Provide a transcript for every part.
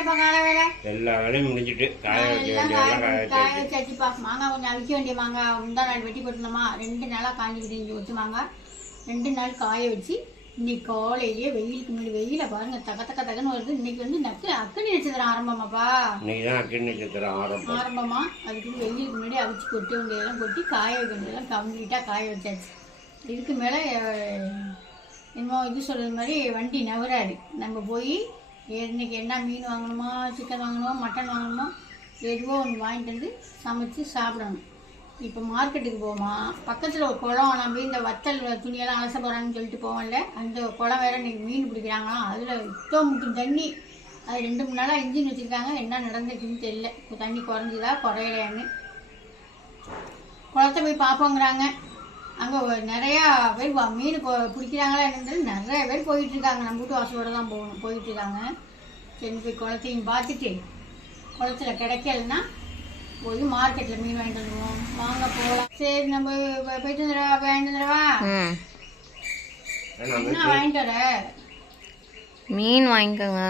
என்னப்பா காலை வேலை? எல்லா வேலையும் முடிஞ்சிட்டு காய வைக்க எல்லாம் வேண்டியதெல்லாம் காய வச்சாச்சு வச்சாச்சுப்பா மாங்காய் கொஞ்சம் அவிக்க வேண்டிய மாங்காய் முந்தா நாள் வெட்டி போட்டிருந்தோமா. ரெண்டு நாளாக காஞ்சிக்கிட்டு இங்கே ஒத்து மாங்காய். ரெண்டு நாள் காய வச்சு இன்னைக்கு காலையிலேயே வெயிலுக்கு முன்னாடி வெயில பாருங்க தக்க தக்க தக்கன்னு வருது. இன்னைக்கு வந்து நக்கு அக்கனி நட்சத்திரம் ஆரம்பமாப்பா. இன்னைக்கு தான் அக்கினி நட்சத்திரம் ஆரம்பம். ஆரம்பமா. அதுக்கு வெயிலுக்கு முன்னாடி அவிச்சு கொட்ட வேண்டியதெல்லாம் கொட்டி காய வைக்க வேண்டியதெல்லாம் கம்ப்ளீட்டாக காய வச்சாச்சு. இதுக்கு மேலே என்னமோ இது சொல்கிறது மாதிரி வண்டி நவராது. நம்ம போய் இன்றைக்கி என்ன மீன் வாங்கணுமா சிக்கன் வாங்கணுமா மட்டன் வாங்கணுமா எதுவோ ஒன்று வாங்கிட்டு வந்து சமைச்சு சாப்பிடணும். இப்போ மார்க்கெட்டுக்கு போவோமா? பக்கத்தில் ஒரு குளம் நம்ம இந்த வத்தல் துணியெல்லாம் அலச போகிறான்னு சொல்லிட்டு போவோம்ல. அந்த குளம் வேறு இன்றைக்கி மீன் பிடிக்கிறாங்களாம் அதில் இத்தோ முட்டும் தண்ணி. அது ரெண்டு மூணு நாளாக இன்ஜின் வச்சுருக்காங்க. என்ன நடந்துச்சுன்னு தெரியல. இப்போ தண்ணி குறைஞ்சிதா குறையலையான்னு. குளத்தை போய் பார்ப்போங்கிறாங்க. அங்கே நிறையா பேர் வா- மீன் கொ- பிடிக்கிறாங்களா என்னன்றது நிறைய பேர் போயிட்டு இருக்காங்க நம்ம வீட்டு வாசலோட தான் போகணும் போயிட்டு இருக்காங்க சரி போய் குளத்தையும் பார்த்துட்டு குளத்துல கிடைக்கலன்னா போய் மார்க்கெட்டில் மீன் வாங்கிட்டு வந்துடுவோம் வாங்க போகலாம் சரி நம்ம போய்- போயிட்டு வந்துடுவா வாங்கிட்டு வந்துடுவா என்ன வாங்கிட்டு வர? மீன் வாங்கிக்கோங்க.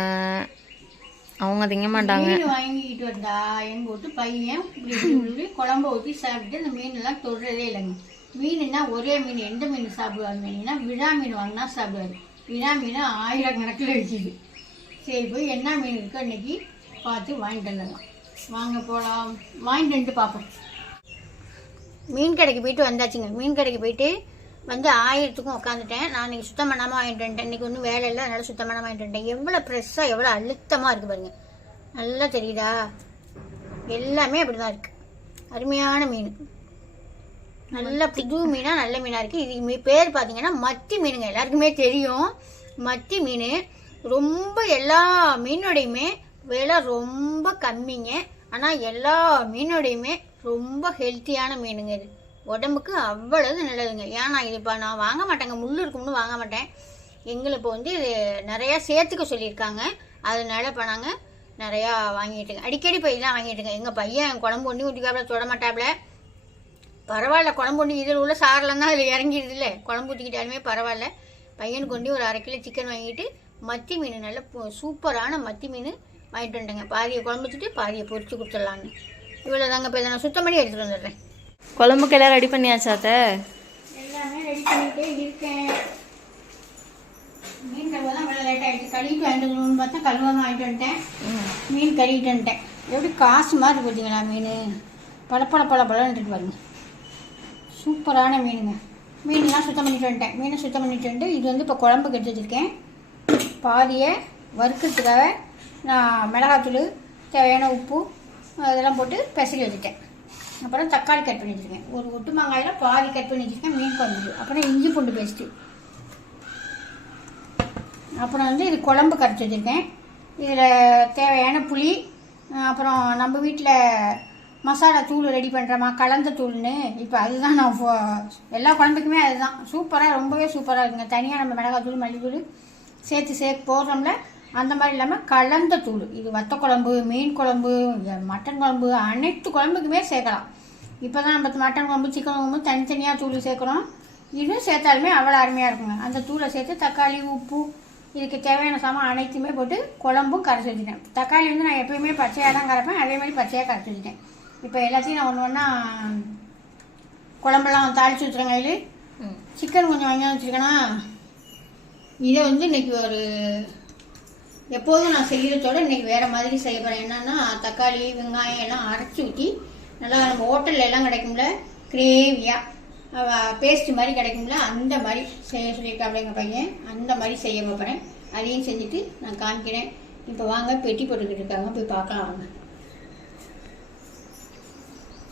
அவங்க திங்க மாட்டாங்க. மீன் வாங்கிட்டு வந்தா எங்க வீட்டு பையன் இப்படி குழம்ப ஊற்றி சாப்பிட்டு அந்த மீன் எல்லாம் தொடுறதே இல்லைங்க. மீனுன்னா ஒரே மீன் எந்த மீன் சாப்பிடுவாரு மீனா விழா மீன் வாங்கினா சாப்பிடுவாரு. விழா மீன் ஆயிரக்கணக்கில் இருக்குது சரி போய் என்ன மீன் இருக்கோ அன்னைக்கு பார்த்து வாங்கிட்டு வந்துடலாம். வாங்க போகலாம் வாங்கிட்டு வந்துட்டு பார்ப்போம். மீன் கடைக்கு போயிட்டு வந்தாச்சுங்க. மீன் கடைக்கு போயிட்டு வந்து ஆயிரத்துக்கும் உட்காந்துட்டேன். நான் இன்னைக்கு சுத்தம் பண்ணாமல் வாங்கிட்டு வந்துட்டேன். இன்னைக்கு ஒன்றும் வேலை இல்லை. அதனால் சுத்தம் பண்ணாமல் வாங்கிட்டு வந்துட்டேன். எவ்வளோ ஃப்ரெஷ்ஷாக எவ்வளோ அழுத்தமாக இருக்குது பாருங்கள் நல்லா தெரியுதா? எல்லாமே அப்படி தான் இருக்குது அருமையான மீன். நல்ல புது மீனாக நல்ல மீனாக இருக்குது இது பேர் பார்த்தீங்கன்னா மத்தி மீனுங்க. எல்லாருக்குமே தெரியும். மத்தி மீன். ரொம்ப எல்லா மீனோடையுமே விலை ரொம்ப கம்மிங்க. ஆனால் எல்லா மீனோடையுமே ரொம்ப ஹெல்த்தியான மீனுங்க இது. உடம்புக்கு அவ்வளவு நல்லதுங்க. ஏன்னா இது இப்போ நான் வாங்க மாட்டேங்க. முள் இருக்கும்னு வாங்க மாட்டேன். எங்களை இப்போ வந்து இது நிறையா சேர்த்துக்க சொல்லியிருக்காங்க. அதனால இப்போ நாங்கள் நிறையா வாங்கிட்டுங்க. அடிக்கடி போய் தான் வாங்கிட்டுங்க. எங்கள் பையன் குழம்பு ஒன்றி ஊற்றிக்காப்புல தொட மாட்டாப்புல. பரவாயில்ல குழம்பு ஒன்று இதில் உள்ள சாரெல்லாம் தான் அதில் இறங்கிடுது இல்லை குழம்பு ஊற்றிக்கிட்டாலுமே பரவாயில்ல. பையனுக்கு கொண்டு ஒரு அரை கிலோ சிக்கன் வாங்கிட்டு மத்தி மீன் நல்ல சூப்பரான மத்தி மீன் வாங்கிட்டு வந்துட்டேங்க. பாதியை குழம்பு வச்சுட்டு பாதியை பொரிச்சு கொடுத்துடலான்னு. இவ்வளோ தாங்க இப்போ இதை நான் சுத்தம் பண்ணி எடுத்துகிட்டு வந்துடுறேன். குழம்புக்கு எல்லாம் ரெடி பண்ணியாச்சாத்த எல்லாமே ரெடி பண்ணிட்டே இருக்கேன். மீன் கழுவ தான் இவ்வளோ லேட் ஆகிடுச்சு கழுவிட்டு வாங்கிட்டு பார்த்தா கழுவாம வாங்கிட்டு வந்துட்டேன். மீன் கழுவிட்டு வந்துட்டேன். எப்படி காசு மாதிரி பார்த்தீங்களா மீன்? பல பல பல பலன்னு இருக்கு பாருங்க. சூப்பரான மீனுங்க. மீன்லாம் சுத்தம் பண்ணிட்டு வந்துட்டேன். மீனை சுத்தம் பண்ணிட்டு வந்துட்டு இது வந்து இப்போ குழம்புக்கு எடுத்து வச்சுருக்கேன். பாதியை வறுக்கிறதுக்காக நான் மிளகாத்தூள் தேவையான உப்பு இதெல்லாம் போட்டு பெசரி வச்சுட்டேன். அப்புறம் தக்காளி கட் பண்ணி வச்சுருக்கேன். ஒரு ஒட்டு மாங்காயில் பாதி கட் பண்ணி வச்சுருக்கேன் மீன் குழம்புக்கு. அப்புறம் இஞ்சி பூண்டு பேஸ்ட்டு அப்புறம் வந்து இது குழம்பு கரைச்சி வச்சுருக்கேன். இதில் தேவையான புளி அப்புறம் நம்ம வீட்டில் மசாலா தூள் ரெடி பண்ணுறோமா கலந்த தூள்னு. இப்போ அதுதான் நான் எல்லா குழம்புக்குமே அதுதான். சூப்பராக ரொம்பவே சூப்பராக இருக்குங்க. தனியாக நம்ம மிளகாத்தூள் மல்லித்தூள் சேர்த்து சேர்த்து போடுறோம்ல அந்த மாதிரி இல்லாமல் கலந்த தூள். இது வத்த குழம்பு மீன் குழம்பு மட்டன் குழம்பு அனைத்து குழம்புக்குமே சேர்க்கலாம். இப்போ தான் நம்ம மட்டன் குழம்பு சிக்கன் குழம்பு தனித்தனியாக தூள் சேர்க்குறோம். இதுவும் சேர்த்தாலுமே அவ்வளோ அருமையாக இருக்குங்க. அந்த தூளை சேர்த்து தக்காளி உப்பு இதுக்கு தேவையான சாமான் அனைத்துமே போட்டு குழம்பும் கரைச்சி வச்சுட்டேன். தக்காளி வந்து நான் எப்பயுமே பச்சையாக தான் கரைப்பேன். அதே மாதிரி பச்சையாக கரைச்சி வச்சுட்டேன். இப்போ எல்லாத்தையும் நான் ஒன்று ஒன்றா குழம்பெல்லாம் தாளிச்சு ஊற்றுறேங்க இது சிக்கன் கொஞ்சம் வாங்கி வச்சுருக்கேனா? இதை வந்து இன்னைக்கு ஒரு எப்போதும் நான் செய்கிறதோட இன்னைக்கு வேறு மாதிரி செய்ய போகிறேன் என்னன்னா தக்காளி வெங்காயம் எல்லாம் அரைச்சி ஊற்றி நல்லா நம்ம ஹோட்டல்ல எல்லாம் கிடைக்கும்ல கிரேவியாக பேஸ்ட் மாதிரி கிடைக்கும்ல அந்த மாதிரி செய்ய சொல்லியிருக்காங்க எங்கள் பையன். அந்த மாதிரி செய்ய போகிறேன் அதையும் செஞ்சுட்டு நான் காமிக்கிறேன். இப்போ வாங்க பெட்டி போட்டுக்கிட்டு இருக்காங்க போய் பார்க்கலாம் வாங்க.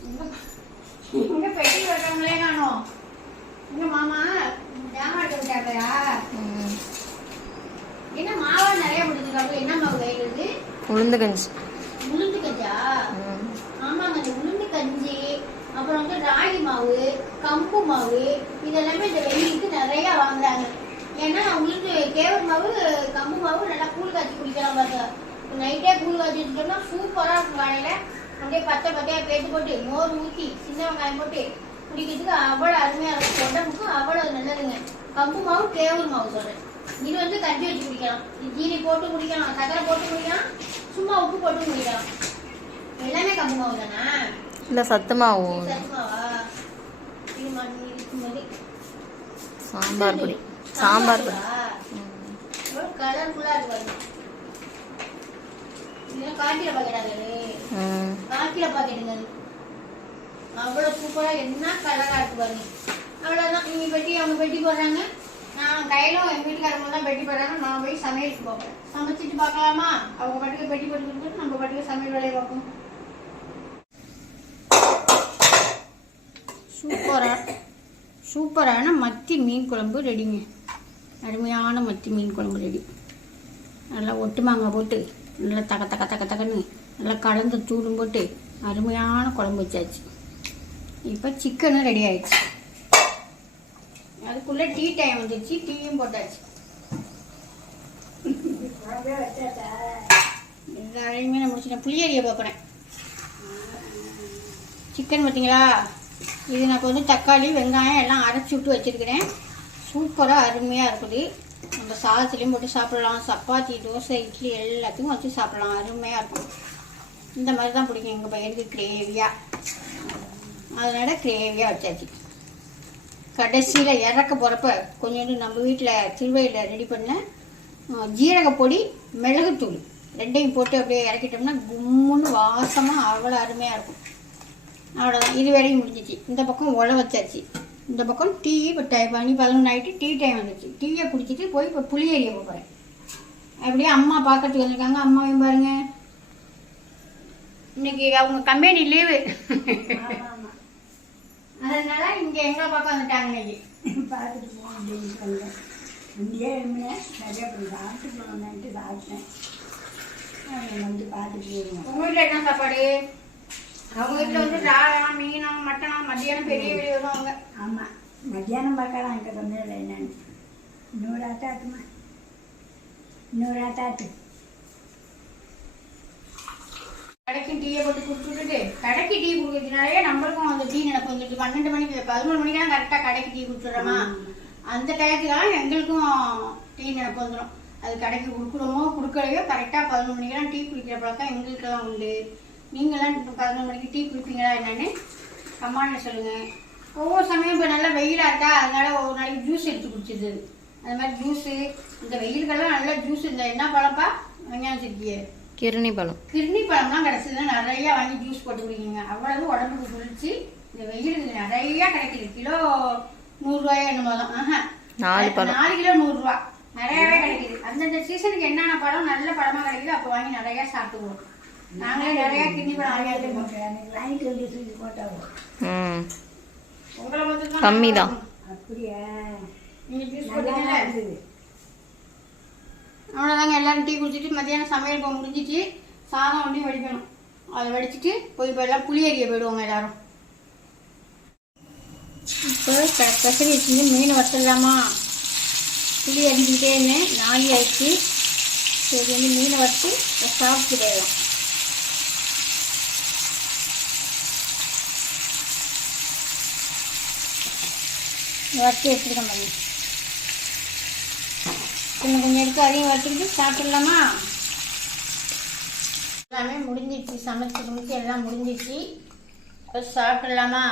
இங்க பெட்டி போடுறவங்களே காணோம். இங்க மாமா ஜாமான் விட்டாங்களா என்ன மாவா நிறைய முடிஞ்சிருக்காங்க என்ன மாவு கையில் இருக்கு? உளுந்து கஞ்சி. உளுந்து கஞ்சா ஆமாங்க இந்த உளுந்து கஞ்சி அப்புறம் வந்து ராகி மாவு கம்பு மாவு இதெல்லாமே இந்த வெயிலுக்கு நிறைய வாங்குறாங்க. ஏன்னா உளுந்து கேவர் மாவு கம்பு மாவு நல்லா கூழ் காய்ச்சி குடிக்கலாம் பாருங்க. நைட்டே கூழ் காய்ச்சி சூப்பராக அப்படியே பச்சை பச்சையாக பேத்து போட்டு மோர் ஊற்றி சின்ன வெங்காயம் போட்டு குடிக்கிறதுக்கு அவ்வளோ அருமையாக இருக்கும். உடம்புக்கு அவ்வளோ நல்லதுங்க. கம்பு மாவு கேவர் மாவு சொல்கிறேன் இது வந்து கஞ்சி வச்சு குடிக்கலாம். இது ஜீனி போட்டு குடிக்கலாம் சக்கரை போட்டு குடிக்கலாம் சும்மா உப்பு போட்டு முடிக்கலாம் எல்லாமே கம்பு மாவு தானா? இல்லை இருக்கும்போது சாம்பார் பொடி. சாம்பார் பொடி. கலர்ஃபுல்லா இருக்கு பாருங்க. இதெல்லாம் காய்க்கிற பாக்கெட்டாது பாக்கெட்டுங்க அது. அவ்வளவு சூப்பரா என்ன கலரா இருக்கு பாருங்க. அவ்வளவுதான். நீங்க பெட்டி அவங்க பெட்டி போடுறாங்க. நான் கையிலும் எங்கள் வீட்டுக்காரங்க தான் பெட்டி போடுறாங்க. நான் போய் சமையலுக்கு போகிறேன் சமைச்சிட்டு பார்க்கலாமா? அவங்க பாட்டுக்கு பெட்டி போட்டு கொடுத்துட்டு நம்ம பாட்டுக்கு சமையல் வேலையை பார்ப்போம். சூப்பரா சூப்பரான மத்தி மீன் குழம்பு ரெடிங்க அருமையான மத்தி மீன் குழம்பு ரெடி நல்லா ஒட்டு மாங்காய் போட்டு நல்லா தக்க தக்க தக்க தக்கன்னு நல்லா கலந்து தூளும் போட்டு அருமையான குழம்பு வச்சாச்சு. இப்போ சிக்கனும் ரெடி ஆயிடுச்சு. அதுக்குள்ளே டீ டைம் வந்துடுச்சு டீயும் போட்டாச்சு. எல்லாரையுமே நான் முடிச்சுட்டேன். புளியறிய பார்க்குறேன் சிக்கன் பார்த்தீங்களா இது நான் கொஞ்சம் தக்காளி வெங்காயம் எல்லாம் அரைச்சி விட்டு வச்சுருக்கிறேன். சூப்பராக அருமையாக இருக்குது. நம்ம சாதத்துலேயும் போட்டு சாப்பிடலாம். சப்பாத்தி தோசை இட்லி எல்லாத்துக்கும் வச்சு சாப்பிடலாம். அருமையாக இருக்கும். இந்த மாதிரி தான் பிடிக்கும். எங்கள் பையனுக்கு கிரேவியாக அதனால் கிரேவியாக வச்சாச்சு. கடைசியில் இறக்க போகிறப்ப கொஞ்சோண்டு நம்ம வீட்டில் திருவையில் ரெடி பண்ண ஜீரகப்பொடி மிளகுத்தூள் ரெண்டையும் போட்டு அப்படியே இறக்கிட்டோம்னா கும்முன்னு வாசமாக அவ்வளோ அருமையாக இருக்கும். அவ்வளோதான் இது வேலையும் முடிஞ்சிச்சு. இந்த பக்கம் உழ வச்சாச்சு. இந்த பக்கம் டீ இப்போ டைம் பண்ணி பதினொன்று ஆகிட்டு டீ டைம் வந்துச்சு. டீயை குடிச்சிட்டு போய் இப்போ புளி போகிறேன் அப்படியே அம்மா பார்க்கறதுக்கு வந்திருக்காங்க. அம்மாவையும் பாருங்கள் இன்னைக்கு அவங்க கம்பெனி லீவு அதனால இங்கே எங்களை பார்க்க வந்துட்டாங்க இன்னைக்கு. பார்த்துட்டு போவோம் அப்படின்னு சொன்னேன் இங்கேயே இருந்தேன் நிறைய போய் சாப்பிட்டு போகணுன்ட்டு சாப்பிட்டேன் வந்து பார்த்துட்டு போயிருவோம் உங்க வீட்டில் என்ன சாப்பாடு? அவங்க வீட்டில் வந்து ராகம் மீனம் மட்டனம் மத்தியானம் பெரிய வெளியே வருவாங்க. ஆமாம் மத்தியானம் பார்க்கலாம் அங்கே சொன்னதில்லை என்னன்னு. இன்னொரு ஆத்தாட்டுமா இன்னொரு ஆத்தாட்டு கடைக்கும் டீயை போட்டு கொடுத்துட்டு கடைக்கு டீ குடிக்கிறதுனாலே நம்மளுக்கும் அந்த டீ நினைப்பு வந்துட்டு பன்னெண்டு மணிக்கு பதினொரு மணிக்கெல்லாம் கரெக்டாக கடைக்கு டீ கொடுத்துட்றோமா அந்த டயத்துக்கெல்லாம் எங்களுக்கும் டீ நினைப்பு வந்துடும் அது கடைக்கு கொடுக்குறோமோ கொடுக்கலையோ கரெக்டாக பதினொரு மணிக்கெல்லாம் டீ குடிக்கிற பழக்கம் எங்களுக்கெல்லாம் உண்டு. நீங்களாம் இப்போ பதினொன்று மணிக்கு டீ குடிப்பீங்களா என்னன்னு? கமாண்டில் சொல்லுங்கள் ஒவ்வொரு சமயம் இப்போ நல்லா வெயிலாக இருக்கா? அதனால ஒவ்வொரு நாளைக்கு ஜூஸ் எடுத்து குடிச்சிது அந்த மாதிரி ஜூஸு இந்த வெயிலுக்கெல்லாம் நல்லா ஜூஸ் இந்த என்ன பழப்பா? வெங்காயம் வச்சிருக்கியே கிருணி பழம். கிர்னி பழம்லாம் கிடச்சதுன்னா நிறைய வாங்கி ஜூஸ் போட்டு குடிக்கீங்க. அவ்வளவு உடம்புக்கு குளிர்ச்சி இந்த வெயிலுக்கு நிறைய கிடைக்குது. கிலோ நூறுரூவாயோ என்னமோ தான். ஆஹா. நாலு பழம். நாலு கிலோ நூறுரூவா. நிறையவே கிடைக்குது. அந்தந்த சீசனுக்கு என்னென்ன பழம் நல்ல பழமா கிடைக்குது அப்போ வாங்கி நிறைய சாப்பிட்டுக்குவோம். நாங்களே நிறைய கிர்னி பழம் வாங்கி வச்சுருக்கோம் எனக்கு வாங்கிட்டு வந்து தூக்கி போட்டாவோ ம். உங்களை மட்டும் கம்மிதான். அப்படியா? நீங்க ஜூஸ் இருந்தது அவ்வளோதாங்க எல்லாரும் டீ குடிச்சிட்டு மத்தியானம் சமையல் போக முடிஞ்சிட்டு சாதம் ஒன்றையும் வடிக்கணும். அதை வடிச்சிட்டு போய் இப்போ புளி அறிய போயிடுவாங்க எல்லாரும். இப்போ க- கசரி வச்சுட்டு மீன் வறுத்துடலாமா புளி அடிச்சுக்கிட்டே இருந்தேன். நாளி ஆயிடுச்சு. சரி வந்து மீனை வறுத்து சாப்பிட்டு போயிடலாம். வறுத்து எடுத்துக்கிட்டோம் பண்ணி கொஞ்சம் கொஞ்சம் எடுத்து அதையும் வச்சுக்கிட்டு சாப்பிட்லாமா? எல்லாமே முடிஞ்சிடுச்சு. சமைச்சு முடிச்சு எல்லாம் முடிஞ்சிடுச்சு. இப்போ சாப்பிட்லாமா?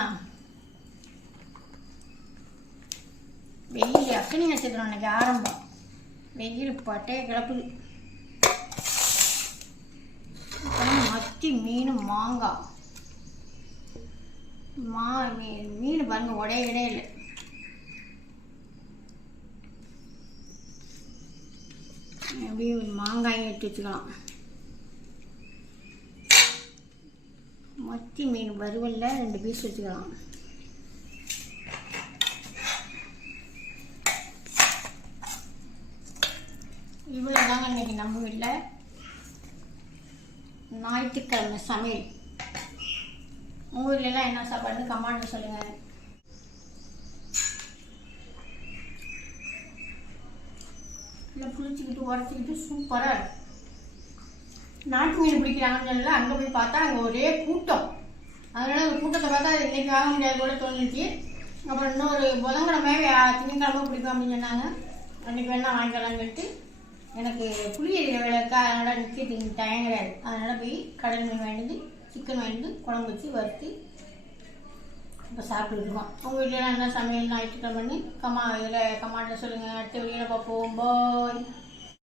வெயில் அக்கனி நட்சத்திரம் அன்னைக்கு ஆரம்பம். வெயில் பட்டே கிளப்புது மத்தி மீன் மாங்காய். மா மீன் பாருங்கள் உடையவே இல்லை. அப்படியே ஒரு மாங்காயும் எடுத்து வச்சுக்கலாம். மத்தி மீன் வறுவலில் ரெண்டு பீஸ் வச்சுக்கலாம். இவ்வளோ தாங்க இன்றைக்கி நம்ம வீட்டில் ஞாயிற்றுக்கிழமை சமையல். உங்கள் என்ன சாப்பாடுன்னு கமெண்ட்ல சொல்லுங்கள் இல்லை புளிச்சிக்கிட்டு உடச்சிக்கிட்டு சூப்பராக இருக்கும் நாட்டு மீன் பிடிக்கிறாங்கன்னு சொல்லல அங்கே போய் பார்த்தா அங்கே ஒரே கூட்டம். அதனால் அந்த கூட்டத்தை பார்த்தா இன்றைக்கி ஆக வாங்க முடியாது கூட தோணுச்சு அப்புறம் இன்னொரு புதன்கிழமை திங்கக்கிழமை பிடிக்கும் அப்படின்னு சொன்னாங்க. அன்றைக்கி வேணால் வாங்கிக்கலாம்னு சொல்லிட்டு எனக்கு புளி அடிக்கிற வேலை இருக்கா? அதனால் நிற்கிறதுக்கு டைம் கிடையாது. அதனால் போய் கடல் மீன் வாங்கிட்டு சிக்கன் வாங்கிட்டு குழம்பு வச்சு வறுத்து இப்போ சாப்பிட்டுருக்கோம் உங்கள் வீட்டில் என்ன சமையல்? ஞாயிற்றுக்கிழமை பண்ணி கமா இதில் கமாண்ட சொல்லுங்கள் அடுத்த வீடியோவில் பார்ப்போம் போய்